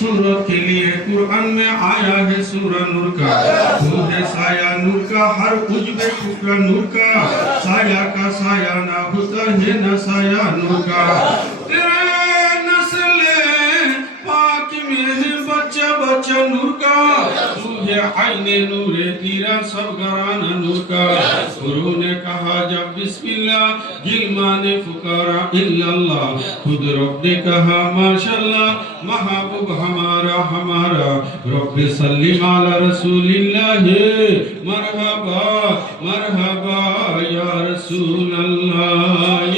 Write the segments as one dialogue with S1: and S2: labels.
S1: سورت کے لیے قرآن میں آیا ہے سورہ نور کا۔ نور ہے سایہ نور کا، ہر عجب ٹکڑا نور کا۔ سایہ کا سایہ نہ ہوتا ہے، نہ سایہ نور کا۔ نسل پاک میں بچہ بچہ نور کا۔ तू है आईने नूर तेरा सब घराना नूर का गुरु ने कहा जब बिस्मिल्लाह गिलमाने फुकारा इल्लल्लाह खुद रब ने कहा माशाल्लाह महबूब हमारा हमारा रब सल्लिम अला रसूलिल्लाह मरहबा मरहबा या रसूल अल्लाह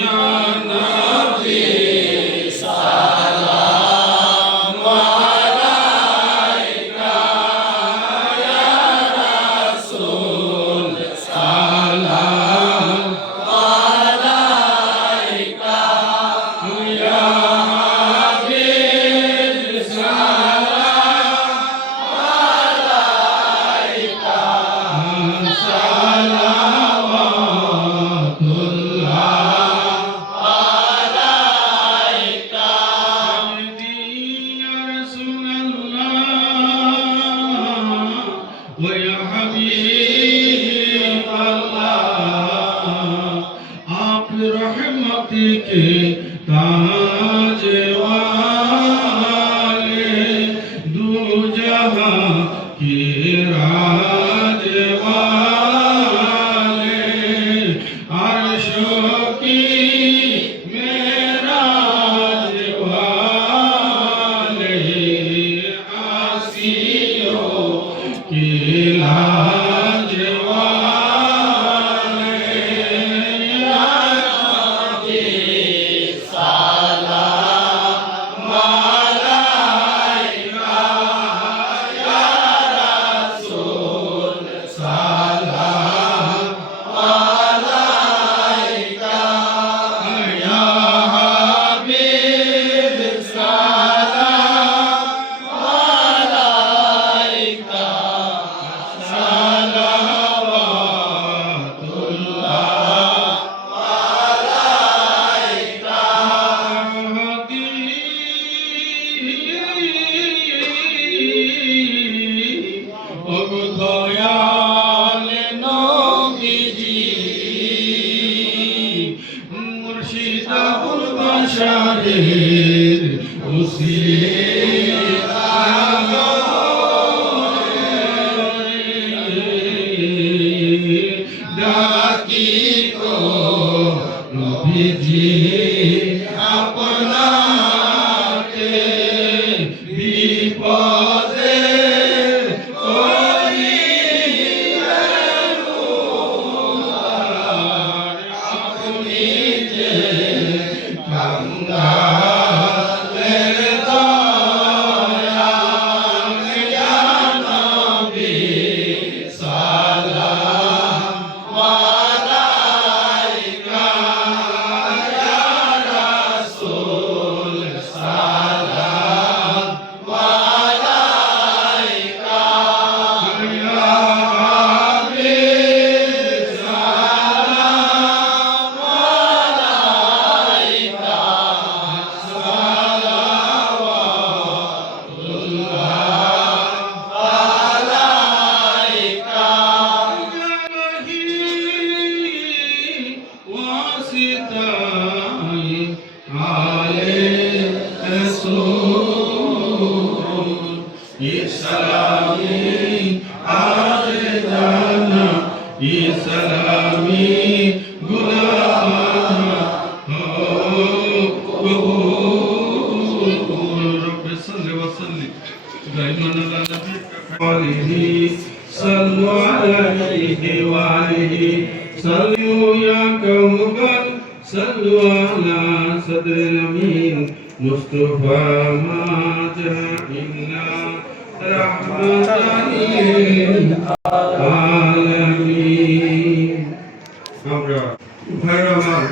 S1: আমার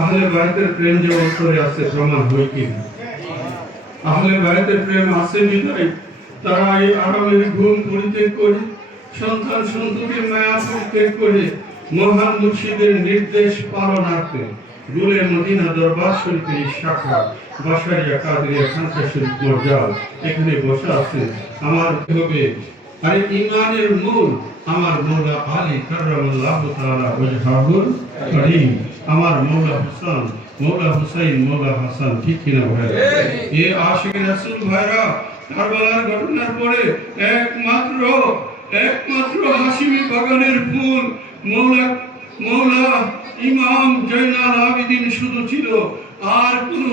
S1: আহলে বাইতের প্রেম যে অন্তরে আছে প্রমাণ হয় কি? আহলে বাইতের প্রেম আছে বিদায় তারা এই আরামের ঘুম পরিত্যাগ করে, সন্তান সন্ততির মায়া পরিত্যাগ করে, মহান মুর্শিদের নির্দেশ পালনার্থে গুলে মদিনা দরবার শরীফের শাখা, বাসারিয়া, কাদরিয়া, খানকা শরীফ মর্যাল এখানে বসে আছে আমার হবে আরে ইমানের মূল আমার মৌলা আলী তাআলা ওয়াজহাহুল করিম। আমার মৌলা মৌলা হুসাইন, মৌলা হাসান, ঠিক কিনা ভাই এ আশিক রাসূল ভাইরা, কারবালার ঘটনার পরে একমাত্র একমাত্র হাসিমি বাগানের ফুল মৌলা মৌলা ইমাম জয়নাল আবিদিন শুধু ছিল, আর কোনো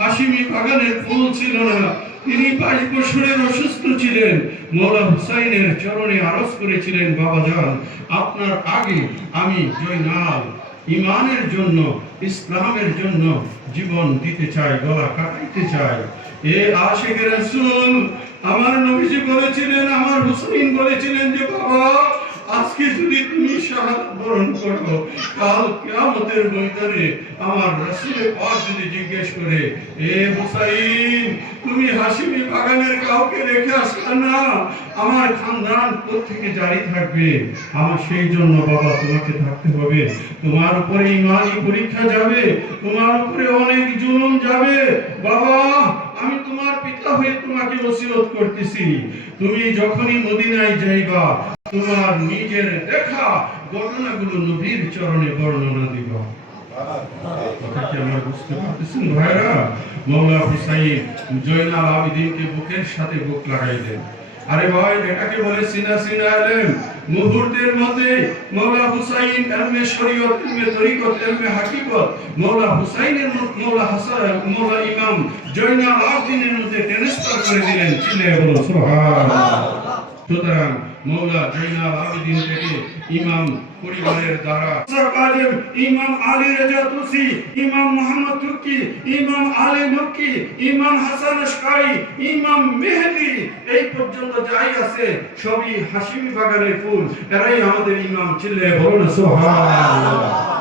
S1: হাসিমি বাগানের ফুল ছিল না। তিনি বাইশ বছরের অসুস্থ ছিলেন। মৌলা হুসাইনের চরণে আরজ করেছিলেন, বাবা যান আপনার আগে আমি জয়নাল ইমানের জন্য, ইসলামের জন্য জীবন দিতে চাই, গলা কাটাইতে চাই। এ আশেকের রাসূল, আমার নবীজি বলেছিলেন, আমার হুসাইন বলেছিলেন যে, বাবা আজকে যদি তুমি শাহাদাত বরণ করো, কাল কিয়ামতের ময়দানে আমার রাসূলের পাক যদি জিজ্ঞেস করে, এ হুসাইন, তুমি হাসিমি বাগানের কাউকে রেখে আসলে না? আমার খানদান থেকে জারি থাকবে? আমার সেই জন্য বাবা তোমাকে থাকতে হবে। তোমার উপরে ইমানি পরীক্ষা যাবে, তোমার উপরে অনেক জুলুম যাবে। বাবা আমি তোমার পিতা হয়ে তোমাকে নসিহত করতেছি। তুমি যখনই মদিনায় যাইবা, তোমার নিজের দেখা বর্ণনাগুলো নবীর চরণে বর্ণনা দিবা। ভাইরা? মৌলা হুসাইন জয়নাল আবিদিনকে বুকের সাথে বুক লাগাই লাগাইলেন আরে ভাই এটাকে বলে সিনা সিনা আলেম। মুহূর্তের মধ্যে মৌলা হুসাইন এলমে শরীয়ত এলমে তরিকত এলমে হাকিকত, মৌলা হুসাইনের মৌলা হাসান, মৌলা ইমাম জয়নাল আবদিনের মধ্যে ট্রান্সফার করে দিলেন। চিনে বলো সুবহানাল্লাহ। সুতরাং মৌলা জৈনাল আবেদিন থেকে ইমাম পরিবারের দ্বারা। সরকারের ইমাম আলী রেজা তুসি ইমাম মোহাম্মদ তুকি ইমাম আলী নকি ইমাম হাসান আশকারি, ইমাম মেহেদি, এই পর্যন্ত যাই আছে, সবই হাসিমি বাগানের ফুল। এরাই আমাদের ইমাম চিল্লে বলুন সুবহানাল্লাহ।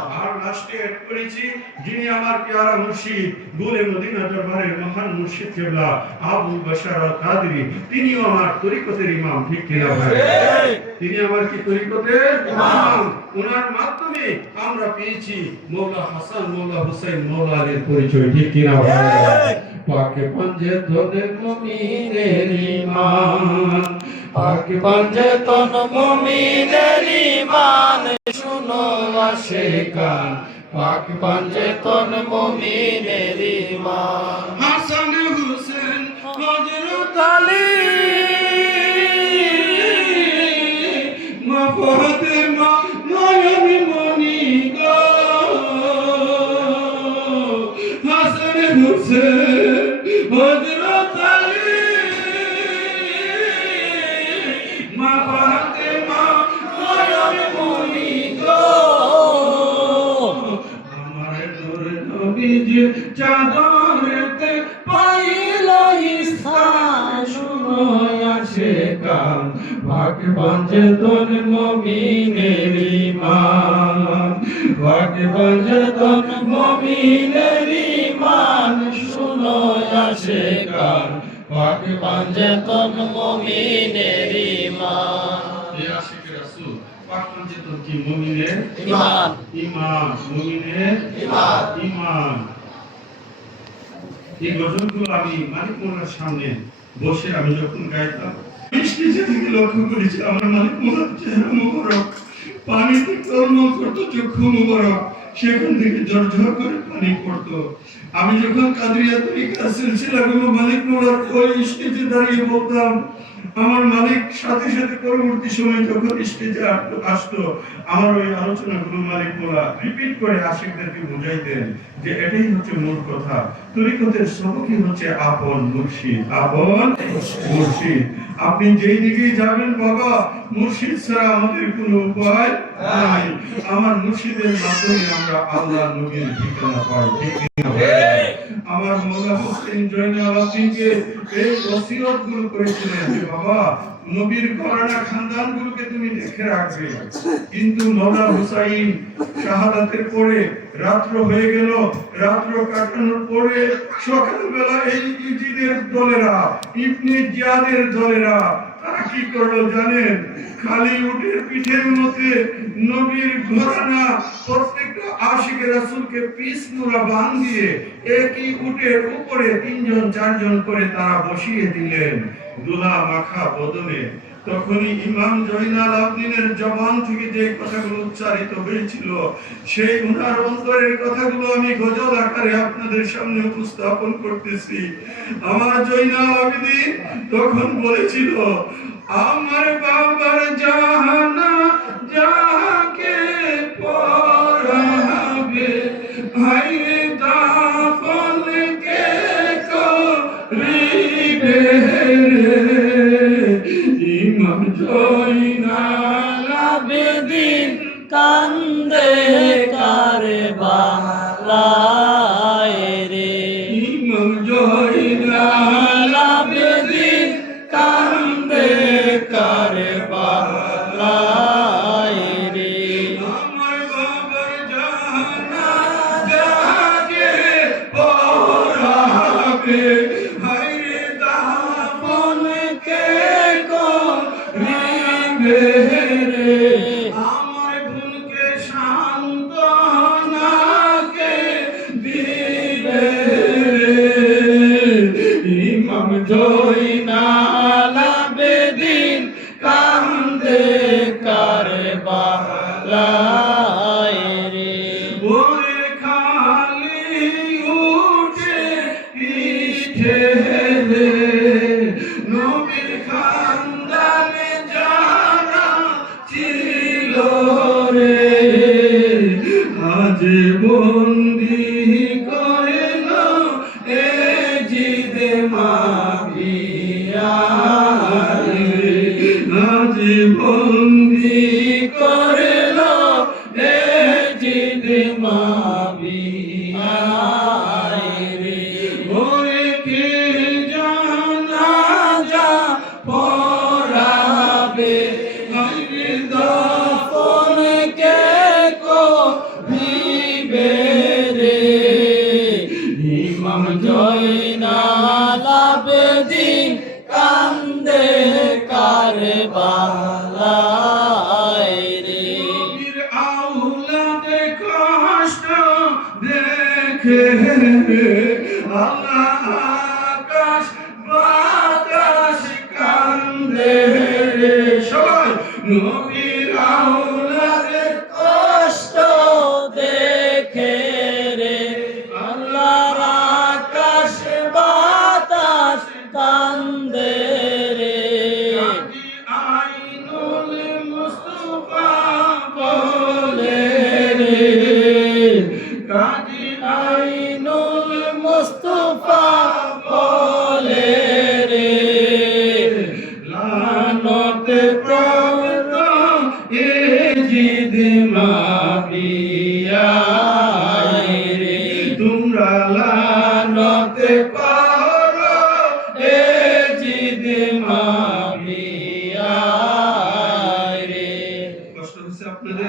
S1: আর লাস্টে করেছি যিনি আমার পেয়ারা মুর্শিদ গুলে মদিনা দরবারের মহান মুর্শিদ কেবলা আবু বশর আল কাদরি তিনিও আমার তরিকতের ইমাম ঠিক কিনা ভাই? তিনি আমার কি তরিকতের ইমাম? ওনার মাধ্যমে আমরা পেয়েছি মৌলা হাসান মৌলা হুসাইন মৌলা আলীর পরিচয় ঠিক কিনা ভাই? পাকে পঞ্জে তোদের মুমিনের ইমান
S2: পাক পঞ্জতন মুমিনের ইমান। শুনো আসে কান পাক পঞ্জতন মুমিনের ইমান
S1: হাসান হুসেন, হযরত
S2: কালী
S1: মা ফাতেমা নয়ন মনি গো। হাসান হুসেন।
S2: পাক পঞ্জতন মুমিনের ইমান পাক পঞ্জতন মুমিনের ইমান শুনো আসে মুমিনের ইমান
S1: আশিক পাক পঞ্চতন কি মুমিনের?
S2: ইমান
S1: ইমান মুমিনের?
S2: ইমান।
S1: ইমান এই গজলগুলো আমি মালিক মোল্লার সামনে বসে আমি যখন গাইতাম বৃষ্টি থেকে লক্ষ্য করেছি, আমার মালিক চেহারা মুবারক পানিতে কর্ম করতো চক্ষু মোবারক সেখান থেকে ঝরঝর করে পানি পড়তো। আমি যখন কাদরিয়া তরিকা সিলসিলাগুলো মালিক মোল্লার ওই স্টেজে দাঁড়িয়ে বলতাম আমার মালিক সাথে সাথে পরবর্তী সময় যখন স্টেজে আসতো আমার ওই আলোচনাগুলো মালিক মোলা রিপিট করে আশিকদেরকে বুঝাইতেন যে এটাই হচ্ছে মূল কথা। তরিকতের সবকই হচ্ছে আপন মুর্শিদ। আপন মুর্শিদ। আপনি যেই দিকেই যাবেন বাবা মুর্শিদ ছাড়া আমাদের কোনো উপায় নাই। আমার মুর্শিদের মাধ্যমে আমরা আল্লাহ নবীর ঠিকানা পাই? আমার মৌলা হোসেন জয়নাল আব্দিনকে এই ওসিয়তগুলো করেছিলেন। বাবা, নবীর ঘরানা খানদান গুলোকে তুমি দেখে রাখবে। কিন্তু মৌলা হুসাইন শাহাদাতের পরে রাত্র হয়ে গেল। রাত্র কাটানোর পরে সকালবেলা এই ইজিদের দলেরা, ইবনে জিয়াদের দলেরা, তারা কি করল জানেন? খালি উটের পিঠের মধ্যে নবীর ঘোরানা প্রত্যেকটা আশিকের রাসূলকে পিস মুরা বান দিয়ে একই উটের উপরে তিনজন, চারজন করে তারা বসিয়ে দিলেন। দুলা মাখা বদনে তখনই ইমাম জয়নাল আবদিনের জবান থেকে যে কথাগুলো উচ্চারিত হয়েছিল, সেই উনার অন্তরের কথাগুলো আমি গজল আকারে আপনাদের সামনে উপস্থাপন করতেছি। আমার জয়নাল আবিদিন তখন বলেছিল, আমার বাবার জাহানা যাকে ইমাম লানতে প্রাপ্ত এ জিদ মাবিয়া রে। তোমরা লানতে পারো এ জিদ মাবিয়া কষ্ট হচ্ছে আপনাদের।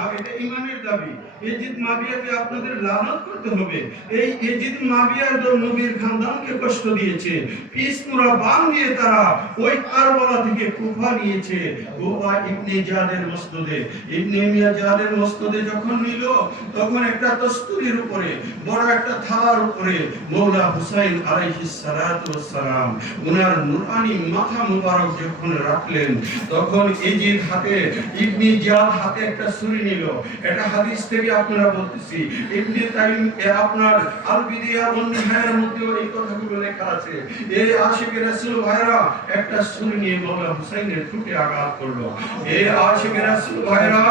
S1: আর এটা ইমানের দাবি। এজিদ মাবিয়াকে আপনাদের লানত করতে হবে। এই এজিদ মাবিয়ার দল নবীর খানদানকে কষ্ট দিয়েছে। দিয়ে তারা ওই কারবালা থেকে নিয়েছে। ইবনে জাদের ইবনে যখন নিল, তখন একটা তস্তুরির উপরে, বড় একটা থালার উপরে মৌলা হুসাইন আলাইহিস সালাতু উনার মাথা মুবারক যখন রাখলেন, তখন হাতে, ইবনে হাতে একটা ছুরি নিল। এটা হাদিস থেকে আপনারা বলতেছি, ইবনে তাইম আপনার আল বিদিয়া ওয়ান এই কথাগুলো লেখা আছে। এই আশিক রাসূল ভাইরা একটা ছুরি নিয়ে মাওলা হুসাইনের ঠুকে আঘাত করল। এই আশিক রাসূল ভাইরা,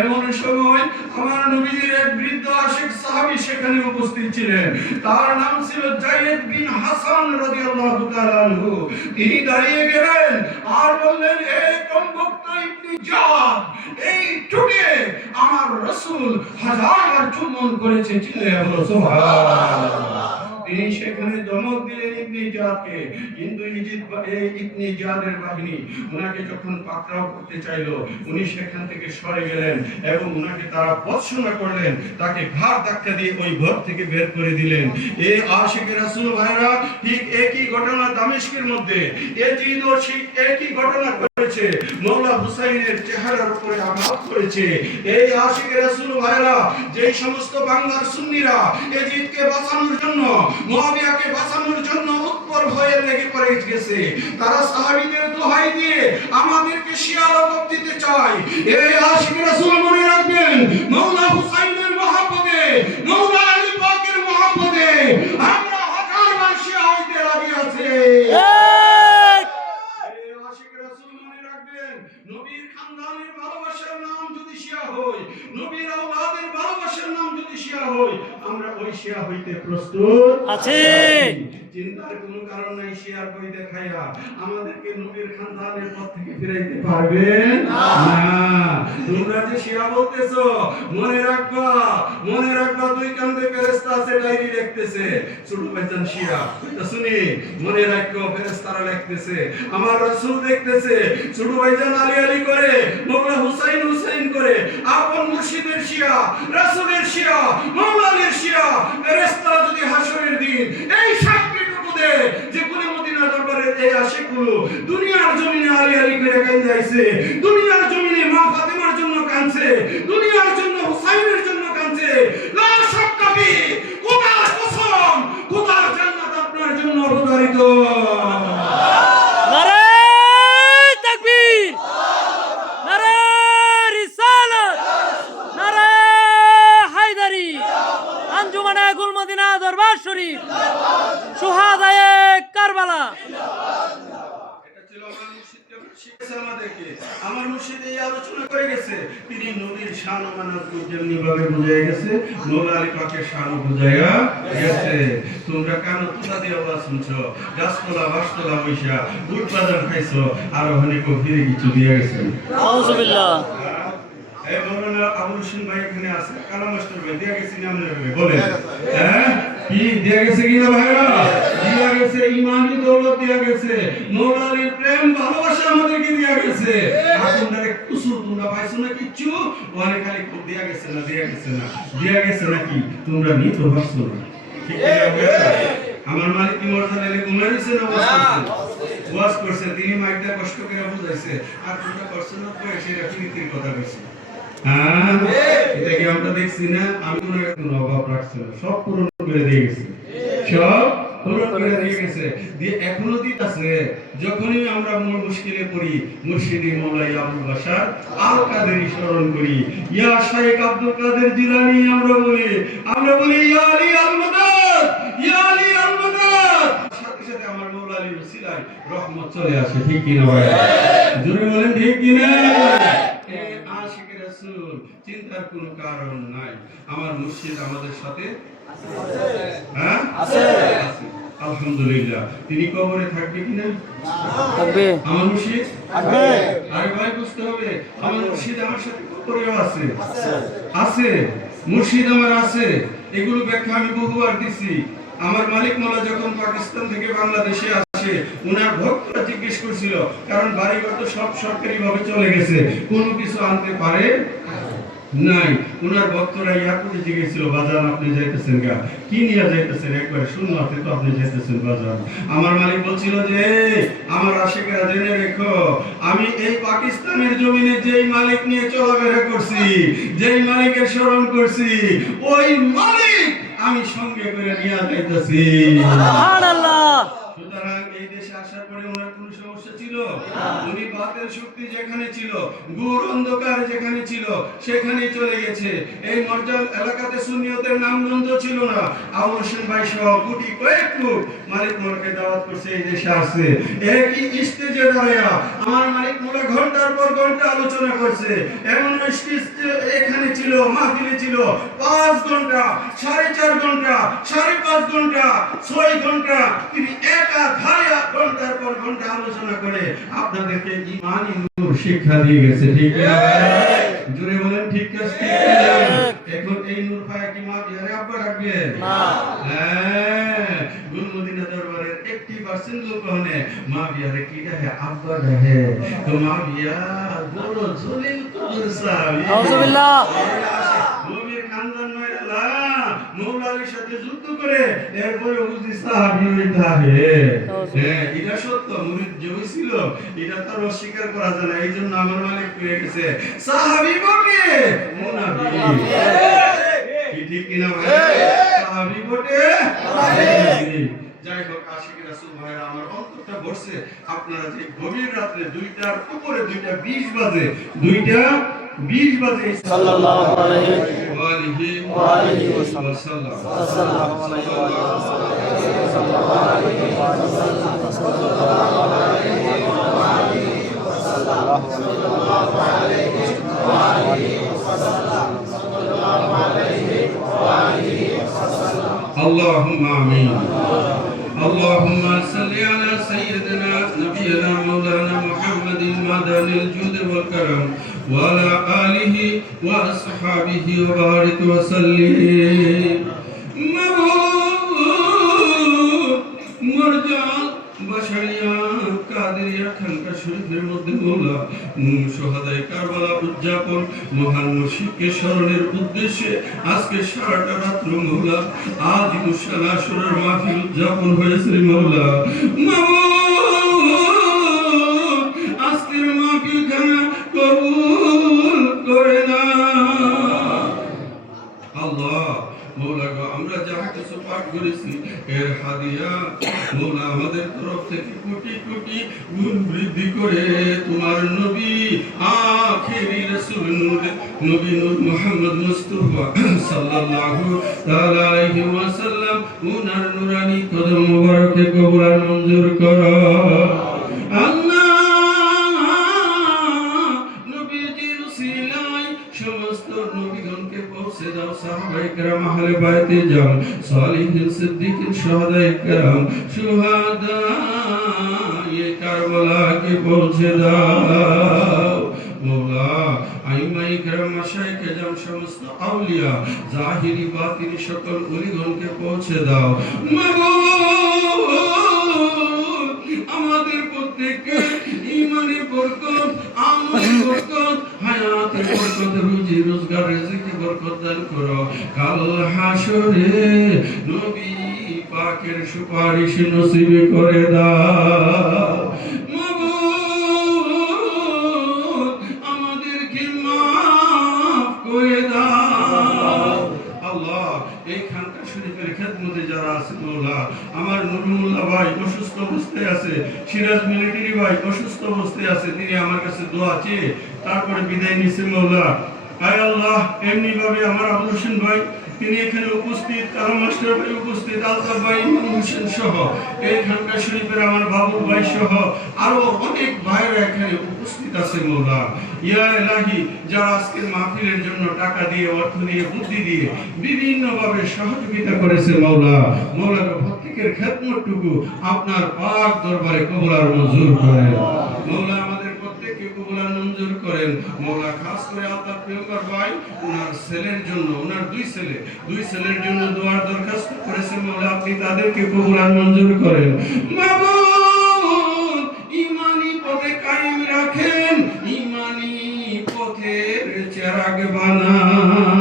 S1: এমন সময় আমার নবীজির এক বৃদ্ধ আশিক সাহাবী সেখানে উপস্থিত ছিলেন। তার নাম ছিল জায়েদ বিন হাসান রাদিয়াল্লাহু তাআলা আনহু। তিনি দাঁড়িয়ে গেলেন আর বললেন এই কমবক্ত ইবনে জাদ এই ঠুকে আমার রাসূল হাজার চুম্বন করেছে। চিল্লে আমরা সুবহানাল্লাহ। তিনি সেখানে দমক দিলেন ইবনে জাদকে। কিন্তু বা- জাদের বাহিনী ওনাকে যখন পাকড়াও করতে চাইলো, উনি সেখান থেকে সরে গেলেন এবং ওনাকে তারা বৎসনা করলেন। তাকে ঘাড় ধাক্কা দিয়ে ওই ঘর থেকে বের করে দিলেন। এই আশিকের রাসূল ভাইরা, ঠিক একই ঘটনা দামেস্কের মধ্যে। এজিদ ও শিখ একই ঘটনা করেছে, মৌলা হুসাইনের চেহারার উপরে আঘাত করেছে এই আশিকের রাসূল ভাইরা যেই সমস্ত বাংলার সুন্নিরা এজিদকে বাঁচানোর জন্য মুয়াবিয়াকে বাঁচানোর জন্য উৎপর লেগে পড়ে গেছে, তারা সাহাবীদের দোহাই দিয়ে আমাদেরকে দিতে চায়। এই আশিক রাসূল মনে রাখবেন, মৌলা হুসাইনের মহব্বতে মৌলা আলী পাকের মহব্বতে আমরা হাজার হইতে
S2: এক
S1: এই আশিক রাসূল মনে রাখবেন নবীর খানদানের ভালোবাসার নাম যদি শিয়া হই নবীর আওলাদের ভালোবাসার নাম যদি শিয়া হই আমরা ওই শিয়া হইতে প্রস্তুত।
S2: আছে।
S1: চিন্তার কোনো কারণ নাই শিয়ার বই দেখাইয়া আমাদেরকে নবীর খানদানের পথ থেকে ফিরাইতে পারবেন? না। তোমরা যে শিয়া বলতেছো মনে রাখবা মনে রাখবা দুই কান্দে ফেরেশতা আছে ডায়েরি লিখতেছে ছোট ভাইজান শিয়া শুনি মনে রাখো ফেরেশতারা লিখতেছে আমার রাসূল দেখতেছে ছোট ভাইজান আলী আলী করে মওলা হুসাইন হুসাইন করে আপন মুর্শিদের শিয়া শিয়া মালয়েশিয়া আলীর যদি হাসরের দিন, এই সাক্ষীটুকু দে যে কুলি মদিনা দরবারের এই আশিকগুলো দুনিয়ার জমিনে আলি আলি করে কান্দাইছে দুনিয়ার জমিনে মা ফাতেমার জন্য কাঁদছে, দুনিয়ার জন্য হুসাইনের জন্য কাঁদছে লা শাক্কা ফি খোদার কসম খোদার জান্নাত আপনার জন্য অবধারিত
S2: নারে তাকবীর নারে রিসালাত নারে হায়দারি আঞ্জুমানে গুলমদিনা দরবার শরীফ সুহাদায়ে কারবালা
S1: এটা ছিল আমার মুর্শিদকে শিখেছে আমাদেরকে আমার মুর্শিদ এই আলোচনা করে গেছে তিনি নবীর শান ও মানাতকে যেমনি ভাবে বুঝাই গেছে মৌলা আলী পাকের শান বুঝাইয়া গেছে তোমরা কেন তুলা দিয়ে আওয়াজ শুনছো গাছতলা বাসতলা বৈশা খাইছো আর ওখানে কেউ কিছু দিয়ে গেছে।
S2: আউযুবিল্লাহ।
S1: এই মৌলানা আবুল হোসেন ভাই এখানে আছে কালাম মাস্টার ভাই দিয়ে গেছে না আপনারা বলেন। হ্যাঁ? কি? দিয়ে গেছে কিনা ভাইরা? দিয়া গেছে ইমানি দৌলত দিয়া গেছে। মৌলানির প্রেম ভালোবাসা আমাদেরকে দিয়া গেছে। আপনারা কুসুর তোমরা পাইছো না কিচ্ছু? ওখানে খালি দিয়া গেছে না দিয়া গেছে না। দিয়া গেছে নাকি? তোমরা নিতে পারছ না। ঠিক আছে আমার মালিক মর্যাদা দিলে ঘুমাই দিছে না ওয়াজ করছে? তিনি মাইকটা কষ্ট করে বুঝাইছে। আর তোমরা করছ না তো এসে রীতির কথা কইছে। হ্যাঁ? এটা কি আমরা দেখছি না? আমি কোনো অভাব রাখছি না। সব পূরণ করে দিয়ে গেছে। সব পূরণ করে দিয়ে গেছে। দিয়ে এখনও দিত আছে যখনই আমরা মূল মুশকিলে পড়ি মুর্শিদি মৌলাই আবুল বাশার আল কাদের স্মরণ করি। ইয়া শাইখ আব্দুল কাদের জিলানি আমরা বলি আমরা বলি ইয়া আলী আল মাদাদ ইয়া আলী আল মাদাদ সাথে সাথে আমার মৌলা আলী ওসিলায় রহমত চলে আসে ঠিক কি না ভাই? জোরে বলেন ঠিক কি না এ আশিকের রাসূল চিন্তার কোনো কারণ নাই। আমার মুর্শিদ আমাদের সাথে হ্যাঁ? আছে। আলহামদুলিল্লাহ। তিনি কবরে থাকবে কিনা?
S2: থাকবে।
S1: আমার মুর্শিদ?
S2: থাকবে।
S1: আরে ভাই বুঝতে হবে। আমার মুর্শিদ আমার সাথে কবরেও আছে। আছে। মুর্শিদ আমার আছে। এগুলো ব্যাখ্যা আমি বহুবার দিছি। আমার মালিক মোলা যখন পাকিস্তান থেকে বাংলাদেশে আসে উনার ভক্তরা জিজ্ঞেস করছিল, কারণ বাড়িঘর তো সব সরকারি ভাবে চলে গেছে, কোনো কিছু আনতে পারে নাই। উনার ভক্তরা এয়ারপোর্টে জিজ্ঞেছিল বাজার আপনি যাইতেছেন গা? কি নিয়ে যাইতেছেন? একবার শুনলাতে তো আপনি যাইতেছেন বাজার আমার মালিক বলছিল যে, আমার আশেকেরা জেনে রেখো, আমি এই পাকিস্তানের জমিনে যেই মালিক নিয়ে চলাফেরা করছি, যেই মালিকের স্মরণ করছি, ওই মালিক আমি সঙ্গে করে নিয়ে যাইতেছি। সুতরাং এই দেশে আসার পরে ওনার কোনো ছিল শক্তি যেখানে ছিল গুড় অন্ধকার যেখানে ছিল, সেখানেই চলে গেছে। এই এলাকাতে নামগন্ধ ছিল না। হোসেন ভাই সহ গুটি কয়েক লোক মালিক দাওয়াত করছে, এই দেশে আসছে। একই স্টেজে আমার মালিক মোলা ঘণ্টার পর ঘণ্টা আলোচনা করছে। এমন এখানে ছিল, মাহফিলে ছিল। পাঁচ ঘণ্টা, সাড়ে চার ঘণ্টা, সাড়ে পাঁচ ঘণ্টা, ছয় ঘণ্টা, তিনি একা ঘণ্টার পর ঘণ্টা আলোচনা করে আপনাদেরকে ইমানি নূর শিক্ষা দিয়ে গেছে ঠিক না জোরে বলেন ঠিক আছে ঠিক। না? এখন এই নূর পায় কি মা বিহারে আব্বা রাখবে?
S2: না।
S1: হ্যাঁ পার্সেন্ট লোক হনে মা বিয়ারে কি ডাকে আব্বা ডাকে তো মা বিয়া বড় জলিল কদর সাহাবী।
S2: আউযুবিল্লাহ
S1: নবীর খানদান মাইরা মৌলার সাথে যুদ্ধ করে এরপরে বুঝি সাহাবী হইতে হবে। হ্যাঁ এটা সত্য মুরিদ যে হইছিল এটা তো আর অস্বীকার করা যায় না এই জন্য আমার মালিক পেয়ে গেছে। সাহাবী বটে মুনাফিক। কি ঠিক কিনা ভাই সাহাবী বটে যাই হোক আশিক রাসূল ভাইরা আমার অন্তরটা ভরছে। আপনারা যে গভীর রাত্রে দুইটার উপরে দুইটা বিশ বাজে দুইটা بیج بجے
S2: صلی اللہ
S1: علیہ
S2: وآلہ
S1: وآلہ
S2: وآلہ وسلم۔
S1: اللهم آمين اللهم صل على سيدنا نبينا مولانا محمد مدن الجود والكرم وعلى آله وأصحابه وبارك وسلم مبروك مرجان বাসারিয়া কাদেরিয়া খানকা শরীফের মধ্যে মৌলা উম, সোহাদাই কারবালা উদযাপন মহান মুশিককে স্মরণের উদ্দেশ্যে আজকে সারাটা রাত্র মৌলা আজ মুসাল আসরের মাহফিল উদযাপন হয়েছে রে মৌলা মাবুদ, পাঠ এর হাদিয়া মৌলা আমাদের তরফ থেকে কোটি কোটি গুণ বৃদ্ধি করে তোমার নবী, আখেরি রাসূল নবী নূর মুহাম্মদ মুস্তাফা সাল্লাল্লাহু আলাইহি ওয়াসাল্লাম, উনার নুরানি কদম মোবারকে কবুল আর মঞ্জুর করো। সাহাবায়ে কেরাম আহলে বাইতে যাও সালিহিন সিদ্দিকিন শুহাদায়ে কেরাম শুহাদা ये কারবালাকে পৌঁছে দাও। মৌলা আইমাই কেরাম মাশায়েখে যাও সমস্ত আউলিয়া, জাহিরি বাতিনি সকল ওলিগণকে পৌঁছে দাও। মাবুদ আমাদের প্রত্যেককে ইমানের বরকত, আমলের বরকত, হায়াতের বরকত, রুজি রোজগার, রিজিকে বরকত দান করো। কাল হাসরে নবী পাকের সুপারিশ নসিব করে দাও। আমাদেরকে মাফ করে দাও। আল্লাহ এই খানকা শরীফের খেদমতে যারা আছে, মৌলা, আমার ভাই অসুস্থ অবস্থায় আছে, সিরাজ মিলিটারি ভাই অসুস্থ অবস্থায় আছে, তিনি আমার কাছে দোয়া চেয়ে তারপরে বিদায় নিছে মৌলা। আয় আল্লাহ এমনি ভাবে আমার আবুল হোসেন ভাই তিনি এখানে উপস্থিত কালাম মাস্টার ভাই উপস্থিত, আলতাফ ভাই, ইমাম হোসেন সহ, এই শরীফের আমার বাবু ভাই সহ আরও অনেক ভাইরা এখানে উপস্থিত আছে মৌলা ইয়া এলাহি যারা আজকের মাহফিলের জন্য টাকা দিয়ে, অর্থ দিয়ে, বুদ্ধি দিয়ে বিভিন্ন ভাবে সহযোগিতা করেছে মৌলা মৌলা প্রত্যেকের খেদমতটুকু আপনার পাক দরবারে কবুল আর মঞ্জুর করেন। মৌলা মঞ্জুর করেন। মৌলা খাস করে আল্লাহ প্রিয়কর ভাই ওনার ছেলের জন্য ওনার দুই ছেলে, দুই ছেলের জন্য দোয়ার দরখাস্ত করেছেন মৌলা, আপনি তাদেরকে কবুল আর মঞ্জুর করেন। মাবুদ, ইমানি পথে কায়েম রাখেন, ইমানি পথের চেরাগ বানান।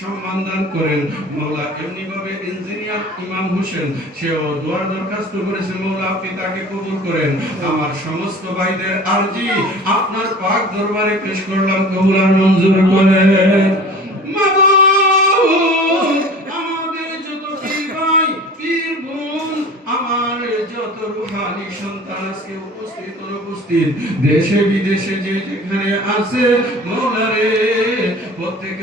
S1: সম্মান দান করেন। মাওলা এমনি ভাবে ইঞ্জিনিয়ার ইমাম হোসেন, সেও দোয়ার দরখাস্ত করেছে, মাওলা আপনি তাকে কবুল করেন। আমার সমস্ত ভাইদের আরজি আপনার পাক দরবারে পেশ করলাম, কবুল আর মঞ্জুর করেন উপস্থিত দেশে বিদেশে যে যেখানে আছে মৌলারে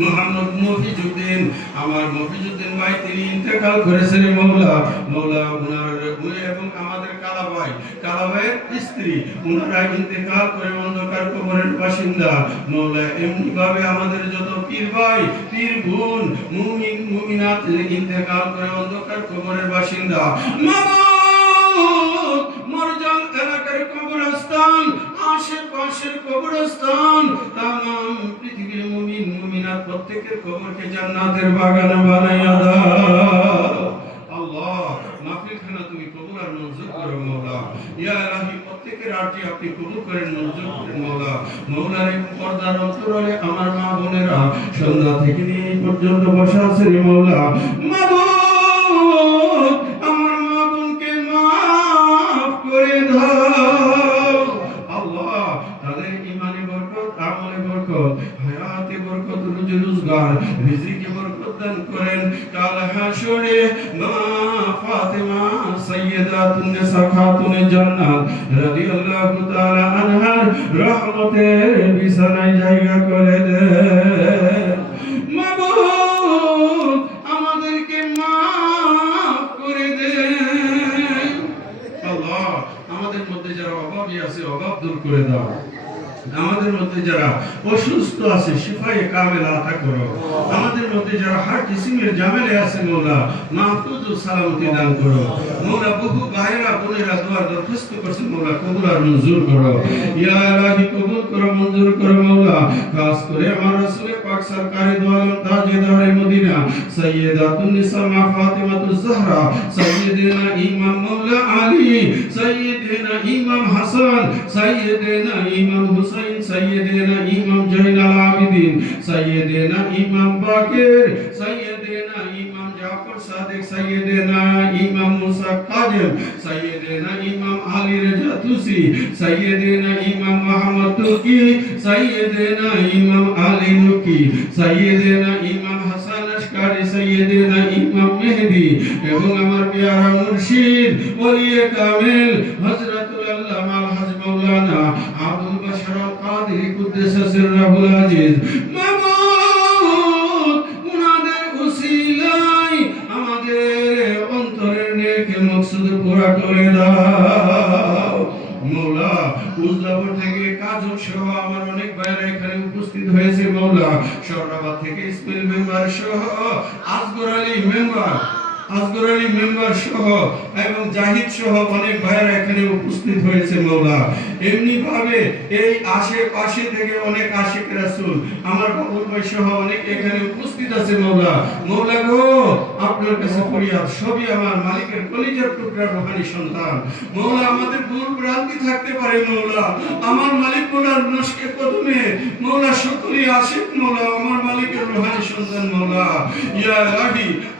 S1: মোহাম্মদ মফিজুদ্দিন, আমার মফিজুদ্দিন ভাই, তিনি ইন্তেকাল করেছেন মৌলা। মৌলা উনি এবং আমাদের কালা ভাই কালা ভাইয়ের স্ত্রী উনারা ইন্তেকাল করে অন্ধকার কবরের বাসিন্দা। মৌলা এমনি আমাদের যত পীর ভাই, পীর বোন, মুমিন, মুমিনাত ইন্তেকাল করে অন্ধকার কবরের বাসিন্দা। মাবুদ মরজাল এলাকার কবরস্থান আশেপাশের কবরস্থান। তাম পৃথিবীর মুমিন মুমিনাত প্রত্যেকের কবরকে জান্নাতের বাগানে বানাইয়া দাও। আল্লাহ তুমি আর মঞ্জুর করো ইয়া প্রত্যেকের আপনি কবুল করেন, মঞ্জুর করেন পর্দার অন্তরালে আমার মা বোনেরা, সন্ধ্যা থেকে নিয়ে পর্যন্ত বসে মৌলা। মাবুদ রিজিকে বরকত দান করেন, কাল হাসরে মা ফাতেমা সাইয়্যিদাতুন নিসা খাতুনে জান্নাত, রাদিয়াল্লাহু তাআলা আনহার রহমতের বিছানায় জায়গা করে দেন। মাবুদ আমাদের মধ্যে যারা অভাবী আছে, অভাব দূর করে দাও। আমাদের মধ্যে যারা অসুস্থ আছে শিফায়ে কামেল আতা করো আমাদের মধ্যে যারা হার্ট ডিসিমের জামেলে আছে, মৌলা মাহফুজ সালামতি দান করো। মৌলা, বহু ভাইরা বোনেরা দোয়ার দরখাস্ত করছে, মৌলা, কবুল আর মঞ্জুর করো। ইয়া ইলাহি কবুল করো, মঞ্জুর করো, মৌলা। খাস করে আমার রাসূলের পাক সরকারে দো আলম তাজেদারে মদিনা। সাইয়্যিদাতুন নিসা মা ফাতিমাতুজ জাহরা। সাইয়্যিদিনা ইমাম মাওলা আলী। সাইয়্যিদিনা ইমাম হাসান সাইয়্যিদিনা ইমাম হুসাইন সাইয়্যিদিনা ইমাম জয়নাল আবিদিন সাইয়্যিদিনা ইমাম বাকির সাইয়্যিদিনা ইমাম জাফর সাদিক সাইয়্যিদিনা ইমাম মুসা কাজেম সাইয়্যিদিনা ইমাম আলী রেজা তুসি সাইয়্যিদিনা ইমাম মুহাম্মদ তুকি সাইয়্যিদিনা ইমাম আলী নুকি সাইয়্যিদিনা ইমাম হাসান সাইয়্যিদিনা ইমাম মেহেদি এবং আমার পেয়ারা মুর্শিদ ওলিয়ে কামিল, হযরতুল আল্লামা আল-হাজ মাওলানা আবুল বাশার আল কাদেরী কুদ্দুস সিররাহুল আজিজ। মাবুদ উনাদের উসিলায় আমাদের অন্তরের নেক মকসুদ পুরা করে দাও। মৌলা উজলাপুর থেকে কাজল সহ আমার অনেক ভাইরা এখানে উপস্থিত হয়েছে মৌলা স্বর্ণাবাদ থেকে স্কুল মেম্বার সহ আজগর আলী মেম্বার। মেম্বার সহ এবং জাহিদ সহ অনেক এখানে উপস্থিত হয়েছে, মৌলা। এমনি ভাবে এই আশেপাশে থেকে অনেক আমার বাবুল ভাই সহ অনেক এখানে উপস্থিত আছে, মৌলা। গো, আপনার কাছে সবই আমার মালিকের কলিজার টুকরা সন্তান। আমাদের থাকতে পারে আমার মালিক মোলার নস্কে আমার মালিকের সন্তান, মৌলা। ইয়া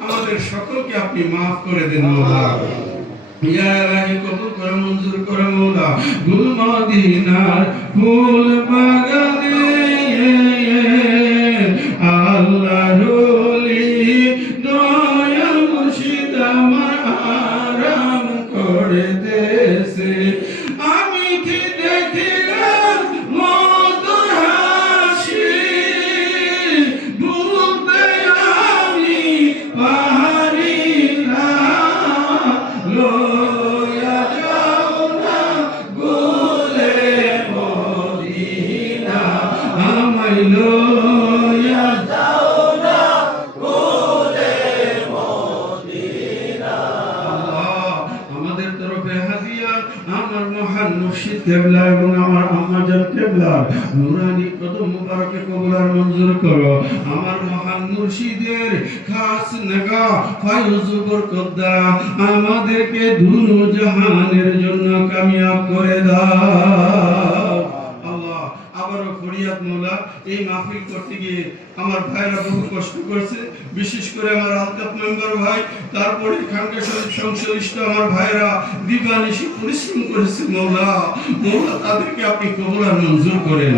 S1: আমাদের সকলকে আপনি মাফ করে দেন, মৌলা। ইয়া ইলাহি কবুল করে, মঞ্জুর করে, মৌলা। গুল মদিনার ফুল বাগানে, আল্লাহর আমাদেরকে দুনু জাহানের জন্য কামিয়াব করে দাও। আল্লাহ, আবারও ফরিয়াদ মৌলা এই মাহফিল করতে গিয়ে আমার ভাইরা বহু কষ্ট করছে, বিশেষ করে আমার মেম্বার ভাই, তারপরে সংশ্লিষ্ট আমার ভাইরা পরিশ্রম করেছে মৌলা মৌলা তাদেরকে আপনি কবুল আর মঞ্জুর করেন।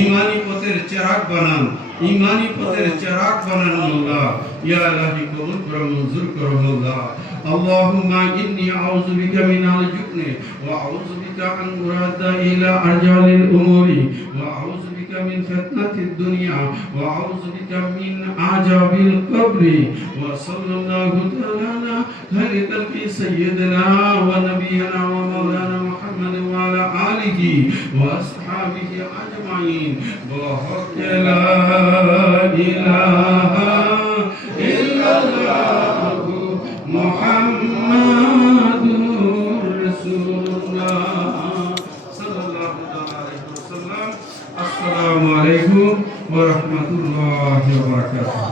S1: ইমানি পথের চেরাগ বানান, ইমানি পথের চেরাগ বানান মৌলা ইয়া কবুল মঞ্জুর করো মৌলা اللهم إني أعوذ بك من الجبن وأعوذ بك أن أراد إلى أرجال الأمور وأعوذ بك من فتنة الدنيا وأعوذ بك من عذاب القبر وصلى الله تعالى على سيدنا ونبينا ومولانا محمد وعلى آله وأصحابه أجمعين. بحق لا إله ورحمة الله وبركاته